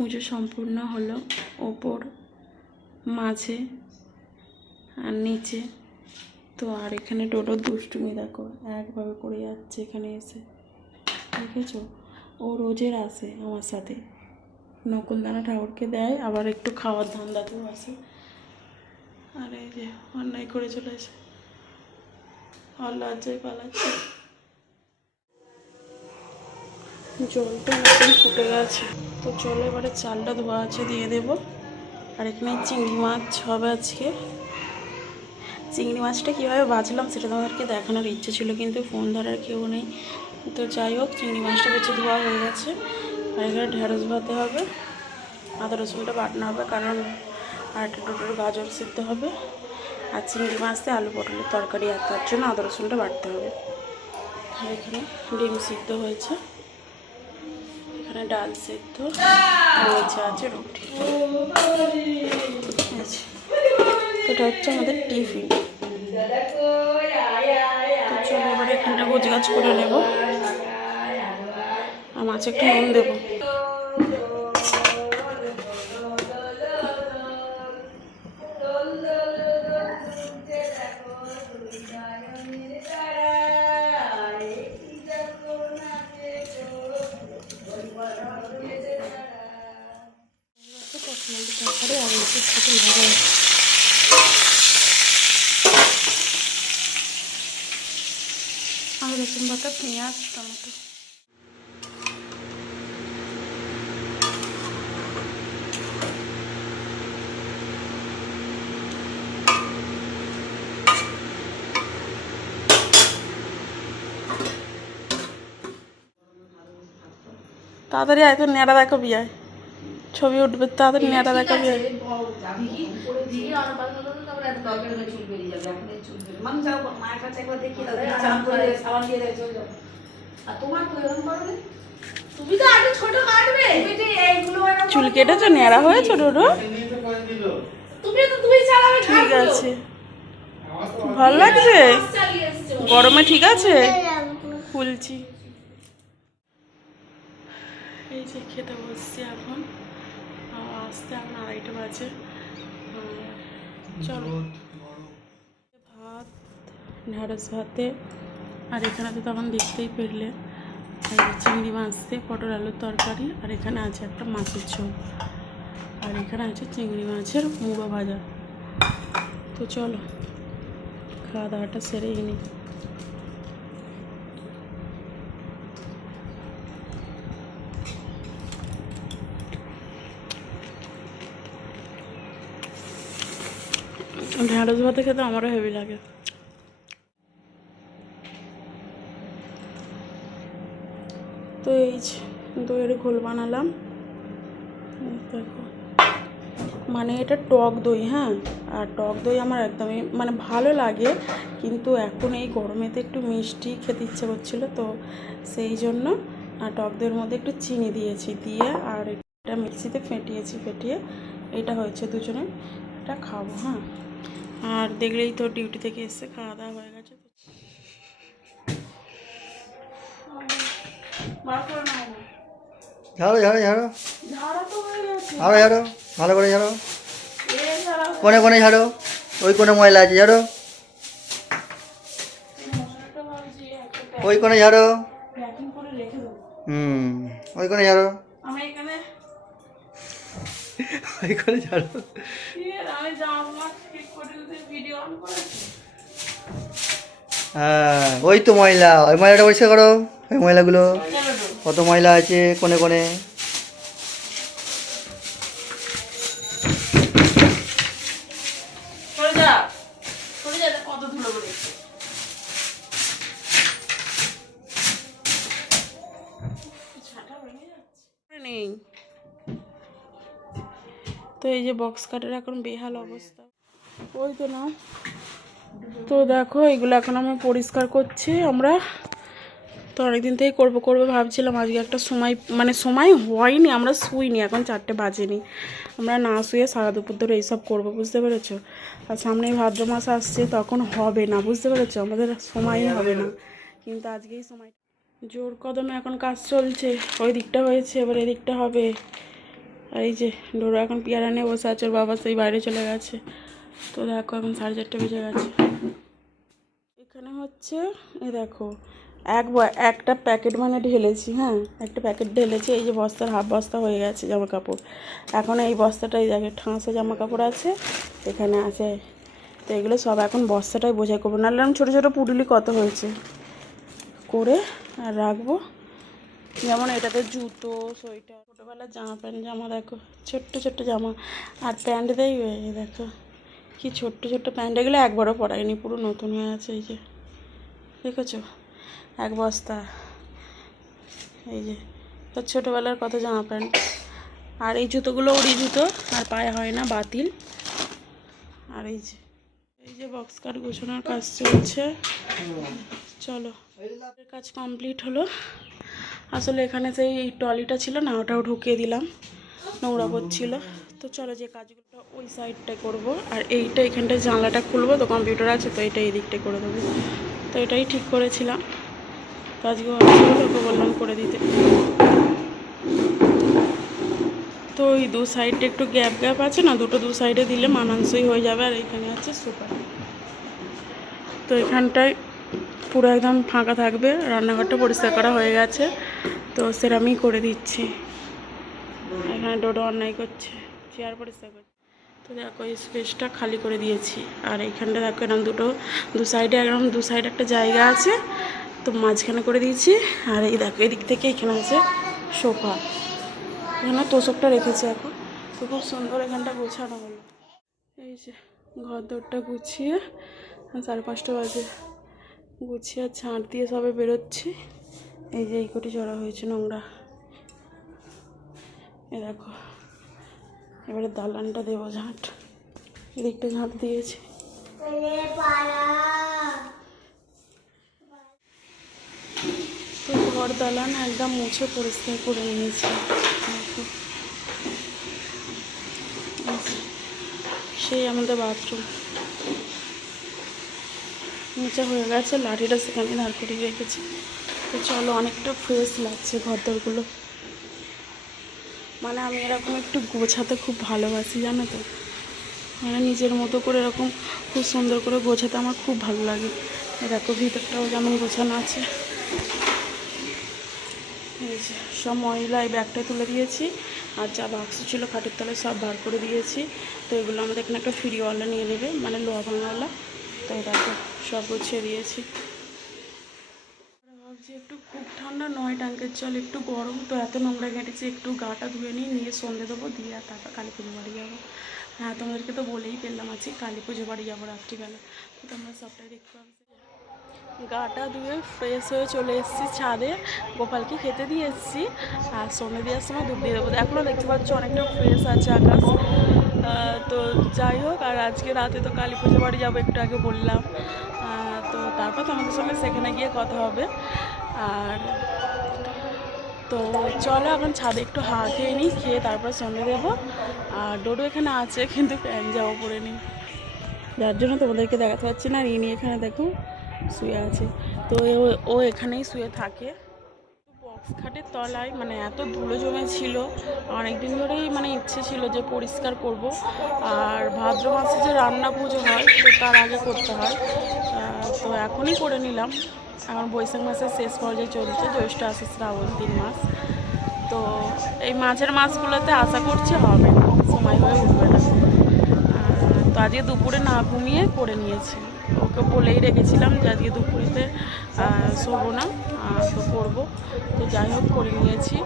পুজো সম্পূর্ণ হলো ওপর, মাঝে আর নিচে। তো আর এখানে টোটো দুষ্টুমি দেখো, একভাবে করে যাচ্ছে এখানে এসে। দেখেছ? ও রোজের আসে আমার সাথে। নকুলদানা ঠাকুরকে দেয়, আবার একটু খাওয়ার ধান্দাতেও আসে। আর এই যে অন্যায় করে চলে এসে আর লজ্জায় পালাচ্ছে। জলটা একদম ফুটে গেছে। তো চলো এবারে চালটা ধোয়া আছে, দিয়ে দেব। আর এখানে চিংড়ি মাছ হবে আজকে। চিংড়ি মাছটা কীভাবে বাজলাম সেটা তোমাদেরকে দেখানোর ইচ্ছে ছিল, কিন্তু ফোন ধরার কেউ নেই। তো যাই হোক, চিংড়ি মাছটা বেছে ধোয়া হয়ে গেছে। আর এখানে ঢেঁড়স ভাতে হবে, আদা রসুনটা বাটনা হবে, কারণ আর একটা টোটোর গাজর সিদ্ধ হবে। আর চিংড়ি মাছ দিয়ে আলু পটলের তরকারি, আর তার জন্য আদা রসুনটা বাটতে হবে। আর এখানে ডিম সিদ্ধ হয়েছে। এখানে ডাল সেদ্ধ, রয়েছে আছে রুটি। আছে এটা হচ্ছে আমাদের টিফিন। চলো এবার এখানটা গাছ করে নেব। আর মাছে একটু নুন দেবো। তারপরে আর এর সাথে ভালো আর রসুন বাটা পেঁয়াজ, টমেটো। তাড়াতাড়ি আয় তো নেড়া দেখো বিয়ায়। ছবি উঠবে নেড়া দেখো কাটবে চুল কেটেছো নেড়া হয়েছে ডোডো ঠিক আছে। ভালো লাগছে? গরমে ঠিক আছে? খুলছি। এই যে খেতে বসছি এখন। আসতে এখন আড়াইটা বাজে। চলো। ভাত ঢ্যাঁড়স ভাতে। আর এখানে তো তখন দেখতেই যে চিংড়ি মাছ দিয়ে পটল আলুর তরকারি আর এখানে আছে একটা মাছের ঝোল। আর এখানে আছে চিংড়ি মাছের মুড়ো ভাজা। তো চলো খাওয়া দাওয়াটা সেরেই নিই। ঢ্যাঁড়স ভাতে খেতে আমারও হেভি লাগে। তো এই দইয়ের ঘোল বানালাম। দেখো। মানে এটা টক দই হ্যাঁ? আর টক দই আমার একদমই মানে ভালো লাগে, কিন্তু এখন এই গরমেতে একটু মিষ্টি খেতে ইচ্ছে করছিল, তো সেই জন্য, আর টক দইয়ের মধ্যে একটু চিনি দিয়েছি, দিয়ে আর এটা মিক্সিতে ফেটিয়েছি, ফেটিয়ে এটা হয়েছে দুজনে, এটা খাব হ্যাঁ? আর দেখলেই তো ডিউটি থেকে এসে খাওয়া দাওয়া হয়ে গেছে। ঝাড়ো ঝাড়ো ঝাড়ো। ভালো করে ঝাড়ো। এ ঝাড়া। কোনে কোনে ঝাড়ো। ওই কোনে ময়লা আছে ঝাড়ো। ওই কোনে ঝাড়ো। হুম ওই কোনে ঝাড়ো। ওই কোনে ঝাড়ো ইয়ে, আমি জামা ঠিক করে দিতে ভিডিও অন হ্যাঁ ওই তো ময়লা ওই ময়লাটা পরিষ্কার করো ওই ময়লাগুলো। কত ময়লা আছে কোনে কোনে তো এই যে বক্স কাটের এখন বেহাল অবস্থা। ওই তো না তো দেখো এগুলো এখন আমি পরিষ্কার করছি আমরা। তো অনেকদিন থেকেই করব করব ভাবছিলাম আজকে একটা সময় মানে সময় হয়নি আমরা শুইনি এখন চারটে বাজেনি। আমরা না শুয়ে সারা দুপুর ধরে এইসব করব বুঝতে পেরেছ? আর সামনেই ভাদ্র মাস আসছে তখন হবে না বুঝতে পেরেছ? আমাদের সময়ই হবে না। কিন্তু আজকেই সময় জোর কদমে এখন কাজ চলছে ওই দিকটা হয়েছে এবার এদিকটা হবে। আর এই যে ডোরো এখন পেয়ারা নিয়ে বসে আছে ওর বাবা সেই বাইরে চলে গেছে। তো দেখো এখন সাড়ে চারটে বেজে গেছে। এখানে হচ্ছে, এ দেখো, এক একটা প্যাকেট মানে ঢেলেছি হ্যাঁ? একটা প্যাকেট ঢেলেছি, এই যে বস্তার হাফ বস্তা হয়ে গেছে জামা কাপড় এখন এই বস্তাটা এই জায়গায় ঠাঁসা জামা কাপড় আছে, এখানে আছে। তো এগুলো সব এখন বস্তাটাই বোঝাই করব। নাহলে আমি ছোটো ছোটো পুটুলি কত হয়েছে করে আর রাখব। যেমন এটাতে জুতো, সোয়েটার, ছোটোবেলার জামা প্যান্ট, জামা দেখো, ছোট্ট ছোট্ট জামা। আর প্যান্ট দেই দেখো। কি ছোট্ট ছোট্ট প্যান্ট, এগুলো একবারও পরাইনি, পুরো নতুন হয়ে আছে এই যে। দেখেছ? এক বস্তা। এই যে তো ছোটোবেলার কত জামা প্যান্ট। আর এই জুতোগুলো উড়ি জুতো, আর পায়ে হয় না, বাতিল। আর এই যে এই যে বক্স কাট গোছানোর কাজ চলছে। চলো কাজ কমপ্লিট হলো। আসলে এখানে সেই ট্রলিটা ছিল না, ওটাও ঢুকিয়ে দিলাম। নোংরা করছিল। তো চলো যে কাজগুলো ওই সাইডটায় করব। আর এইটা এখানটায় জানলাটা খুলবো, তো কম্পিউটার আছে, তো এটা এই দিকটায় করে দেবো। তো এটাই ঠিক করেছিলাম। আজকে ওকে বললাম করে দিতে। তো ওই দু সাইডে একটু গ্যাপ গ্যাপ আছে না, দুটো দু সাইডে দিলে মানানসই হয়ে যাবে, আর এখানে আছে সুপার। তো এখানটায় পুরো একদম ফাঁকা থাকবে, রান্নাঘরটা পরিষ্কার করা হয়ে গেছে। তো সেরামই করে দিচ্ছি। এখানে ডোডো অন্যায় করছে। চেয়ার পরিষ্কার করছে তো দেখো, এই স্পেসটা খালি করে দিয়েছি। আর এইখানটা দেখো, এরকম দুটো, দু সাইডে একদম দু সাইডে একটা জায়গা আছে। তো মাঝখানে করে দিয়েছি। আর এই দেখো, এদিক থেকে এখানে আছে সোফা। এখানে তোষকটা রেখেছি এখন। তো খুব সুন্দর এখানটা গোছানো হলো। এই যে ঘর দরটা গুছিয়ে সাড়ে পাঁচটা বাজে। গুছিয়ে ছাঁট দিয়ে সবে বেরোচ্ছি। এই যে এই কোটি জড়া হয়েছে নোংরা। এ দেখো এবারে দালানটা দেবো ঝাঁট। এদিকটা ঝাঁট দিয়েছি। ঘর দালান একদম মুছে পরিষ্কার করে নিয়েছি। সেই আমাদের বাথরুম। নিচে হয়ে গেছে, লাঠিটা সেখানে দাঁড় করিয়ে রেখেছি। তো চলো অনেকটা ফ্রেশ লাগছে ঘরদরগুলো। মানে আমি এরকম একটু গোছাতে খুব ভালোবাসি, জানো তো? মানে নিজের মতো করে এরকম খুব সুন্দর করে গোছাতে আমার খুব ভালো লাগে। দেখো ভিতরটাও যেমন গোছানো আছে। সব ময়লা এই ব্যাগটায় তুলে দিয়েছি, আর যা বাক্স ছিল খাটের তলায় সব বার করে দিয়েছি। তো এগুলো আমাদের এখানে একটা ফ্রিওয়ালা নিয়ে নেবে মানে লোহা ভাঙাওয়ালা। তো দেখো সব গুছিয়ে দিয়েছি। ঠান্ডা নয় ট্যাঙ্কের জল, একটু গরম। তো এত নোংরা ঘেঁটেছি, একটু গাটা ধুয়ে নিই, নিয়ে সন্ধে দেবো, দিয়ে আর তারপর কালী পুজো বাড়ি যাব। হ্যাঁ তোমাদেরকে তো বলেই পেলাম আছি কালী পুজো বাড়ি যাব রাত্রিবেলা। তো তোমরা সবটাই দেখতে পাবে। গাটা ধুয়ে ফ্রেশ হয়ে চলে এসেছি ছাদে। গোপালকে খেতে দিয়ে এসেছি। আর সন্ধে দেওয়ার সময় দুধ দিয়ে দেবো। এখনও দেখতে পাচ্ছ অনেকটা ফ্রেশ আছে আকাশ। তো যাই হোক, আর আজকে রাতে তো কালী পুজো বাড়ি যাব একটু আগে বললাম। তো তারপর তোমাদের সঙ্গে সেখানে গিয়ে কথা হবে। আর তো চলো এখন ছাদে একটু হাওয়া খেয়ে নিই, খেয়ে তারপর সন্ধে দেবো। আর ডোডো এখানে আছে, কিন্তু প্যান্ট যাব পরে নিই যার জন্য তোমাদেরকে দেখাতে পাচ্ছি না, আর ইনি এখানে দেখো শুয়ে আছে। তো ও- এখানেই শুয়ে থাকে। বক্স খাটের তলায় মানে এত ধুলো জমে ছিল অনেক দিন ধরেই মানে ইচ্ছে ছিল যে পরিষ্কার করব। আর ভাদ্র মাসে যে রান্না পুজো হয়, তো তার আগে করতে হয়। তো এখনই করে নিলাম। এখন বৈশাখ মাসের শেষ পর্যায়ে চলছে, জ্যৈষ্ঠ আসে শ্রাবণ তিন মাস। তো এই মাঝের মাসগুলোতে আশা করছি হবে সময় হয়ে উঠবে না। তো আজকে দুপুরে না ঘুমিয়ে করে নিয়েছি। ওকে বলেই রেখেছিলাম যে আজকে দুপুরেতে শোবো না তো করব। তো যাই হোক, করে নিয়েছি।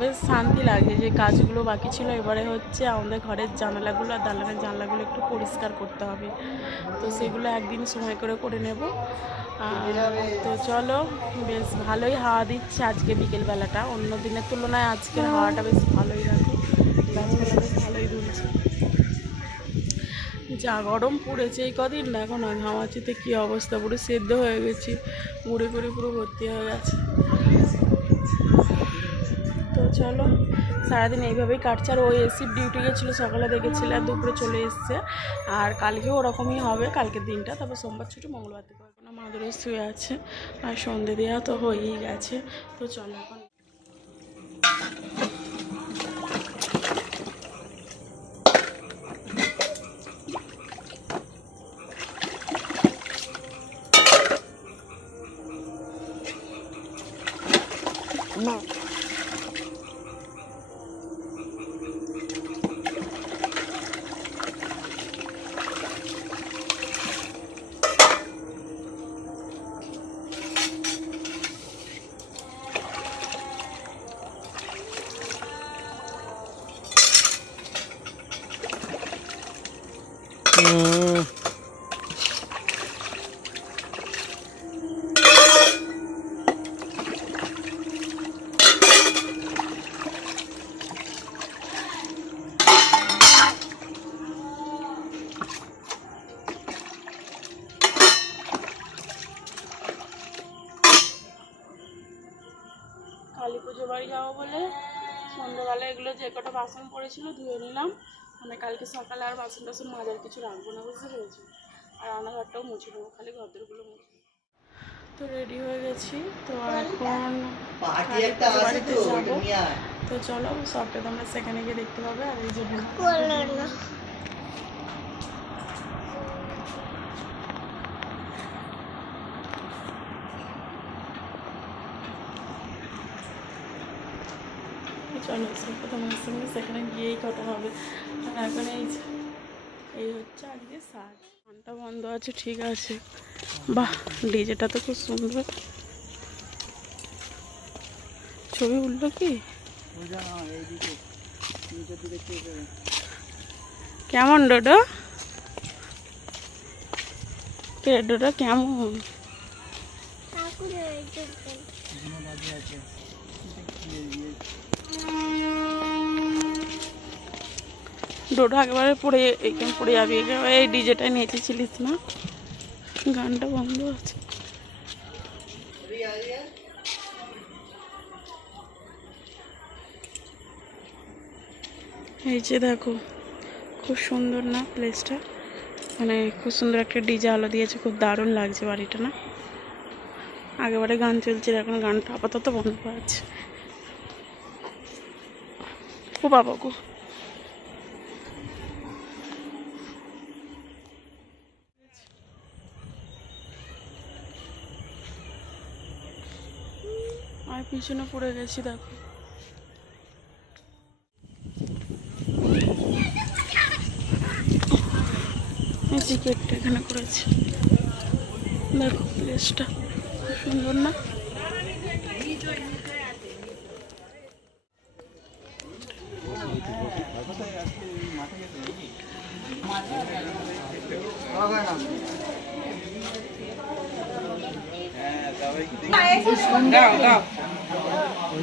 বেশ শান্তি লাগে যে কাজগুলো বাকি ছিল। এবারে হচ্ছে আমাদের ঘরের জানালাগুলো আর দালানের জানালাগুলো একটু পরিষ্কার করতে হবে। তো সেগুলো একদিন সময় করে করে নেব। তো চলো, বেশ ভালোই হাওয়া দিচ্ছে আজকে বিকেলবেলাটা। অন্য দিনের তুলনায় আজকের হাওয়াটা বেশ ভালোই লাগে। যা গরম পড়েছে, এই কদিন না এখন ঘামাচিতে কী অবস্থা, পুরো সেদ্ধ হয়ে গেছি মুড়ে করে পুরো ভর্তি হয়ে গেছে। তো চলো, সারাদিন এইভাবেই কাটছে, আর ওই এসি ডিউটি গেছিল, সকালে দেখেছিল, আর দুপুরে চলে এসছে, আর কালকেও ওরকমই হবে, কালকের দিনটা, তারপর সোমবার ছুটি, মঙ্গলবার থেকে কোনো মাদুরে শুয়ে আছে, আর সন্ধে দেওয়া তো হয়েই গেছে, তো চলো এখন সন্ধ্যাবেলা এগুলো যে কটা বাসন পড়েছিল ধুয়ে নিলাম। মানে কালকে সকালে আর বাসন টাসন মাজার কিছু রাখব না বুঝতে পেরেছি? আর রান্নাঘরটাও মুছে নেব খালি ঘরদেরগুলো মুছে তো রেডি হয়ে গেছি। তো এখন পার্টি কালী একটা পুজো আছে বাড়িতে তো যাব। তো চলো সবটা তোমরা সেখানে গিয়ে দেখতে পাবে আর এই যে চলো সবটা তোমার সঙ্গে সেখানে গিয়েই কথা হবে। আর এখন এই এই হচ্ছে আজকে সাজ গানটা বন্ধ আছে, ঠিক আছে। বাহ, ডিজেটা তো খুব সুন্দর। ছবি উঠল কি? কেমন ডোডো? ডোডো কেমন? ডোডো একেবারে পড়ে এখানে পড়ে যাবি। একেবারে এই ডিজেটা নেচেছিলিস না? গানটা বন্ধ আছে। এই যে দেখো, খুব সুন্দর না প্লেসটা মানে খুব সুন্দর একটা ডিজে আলো দিয়েছে, খুব দারুণ লাগছে বাড়িটা, না? আগেবারে গান চলছে এখন গানটা আপাতত বন্ধ আছে। ও বাবা গো আর পিছনে পড়ে গেছি দেখো। কেকটা এখানে করেছে দেখো প্লেসটা সুন্দর না? কাছ থেকে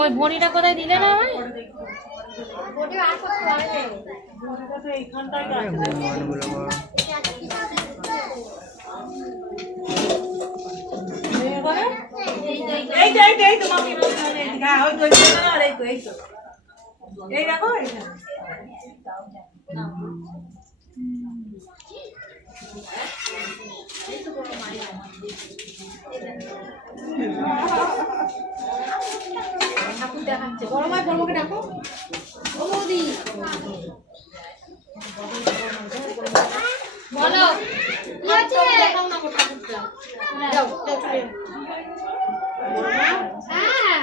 ওই বড়িটা কোথায় দিলে না আমায় এই তো এই তো এই তো। মামি হ্যাঁ ওই তো ওই তো আর এই তো। এই তো এই দেখো এইটা বলো কি আছে? দেখাও না গো ঠাকুরটা যাও যাও চলে হ্যাঁ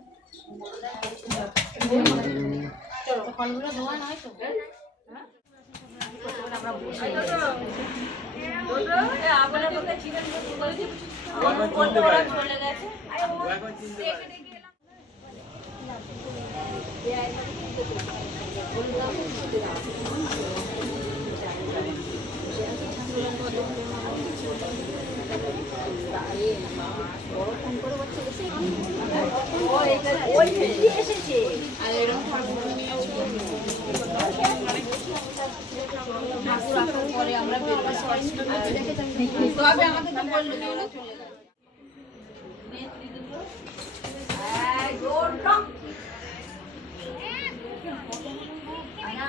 ফলগুলো ধোয়া নয় তো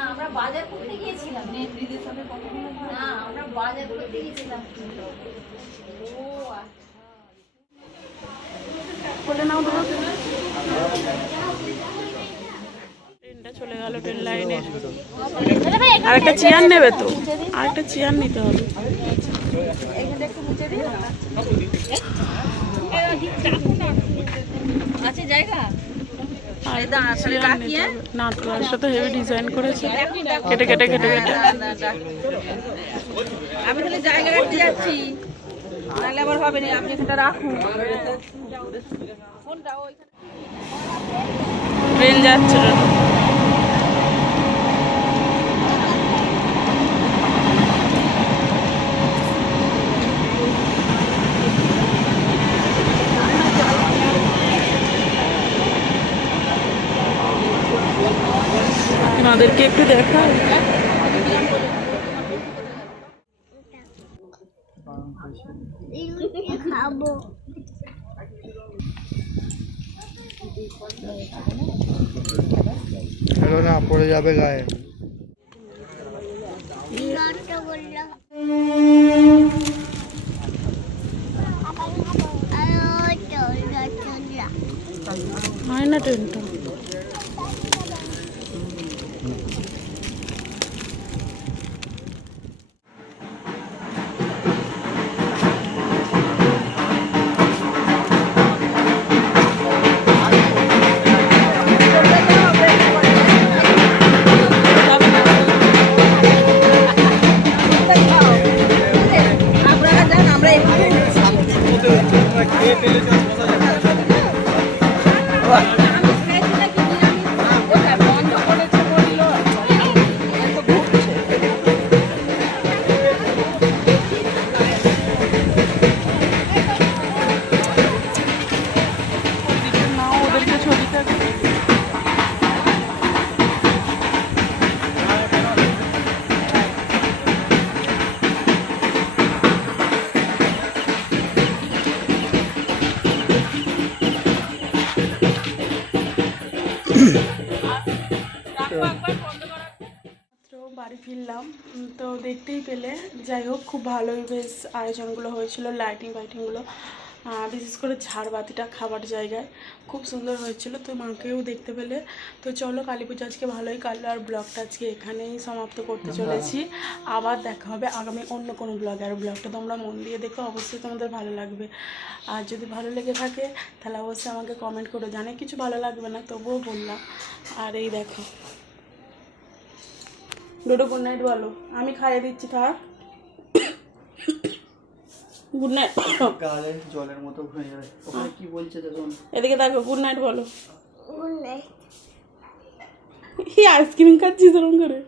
আমরা বাজার করতে গিয়েছিলাম না আমরা বাজার করতে গিয়েছিলাম বলে নাও ট্রেন লাইনের আর একটা চেয়ার নেবে তো। আর একটা চেয়ার নিতে হবে। আছে জায়গা? আর একটা চেয়ার নিতে হবে। না ক্লাসটা তো হেভি ডিজাইন করেছে। কেটে কেটে কেটে কেটে। আমি তাহলে জায়গা রাখতে যাচ্ছি। নাহলে আবার হবে না আপনি সেটা রাখুন। ট্রেন যাচ্ছে আমাদেরকে একটু দেখা এগুলো না পড়ে যাবে গায়ে। হয় না ট্রেনটা আয়োজনগুলো হয়েছিল লাইটিং ফাইটিংগুলো বিশেষ করে ঝাড়বাতিটা খাবার জায়গায়। খুব সুন্দর হয়েছিল। তো মাকেও দেখতে পেলে। তো চলো কালী পুজো আজকে ভালোই কাটলো আর ব্লগটা আজকে এখানেই সমাপ্ত করতে চলেছি। আবার দেখা হবে আগামী অন্য কোনো ব্লগে আর ব্লগটা তোমরা মন দিয়ে দেখো অবশ্যই তোমাদের ভালো লাগবে। আর যদি ভালো লেগে থাকে তাহলে অবশ্যই আমাকে কমেন্ট করো জানে কিছু ভালো লাগবে না তবুও বললাম। আর এই দেখো। ডোডো গুড নাইট বলো। আমি খাইয়ে দিচ্ছি থাক। গুড নাইট গালে জলের মতো হয়ে যাবে ওখানে কি বলছে দেখুন এদিকে দেখো গুড নাইট বলো। এই আইসক্রিম খাচ্ছিস এরকম করে?